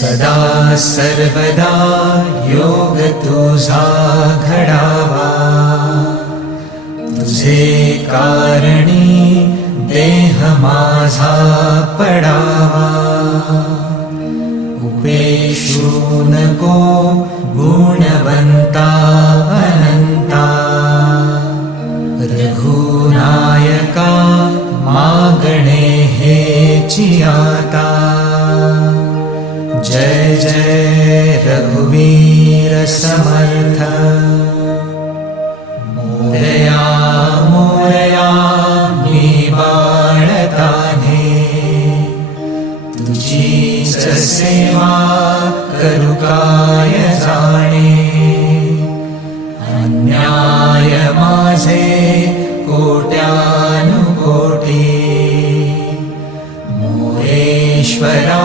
सदा सर्वदा योग तुझा घडावा, तुझे कारणी देह माझा पडावा. उपेशू नको गुणवंता अनंता, रघुनायका मागणे हेची आता. जय जय रघुवीर समर्थ. मोरया मोरया मी बाळताने, तुझीच सेवा करू काय जाणे. अन्याय माझे कोट्यानुकोटी, मोरेश्वरा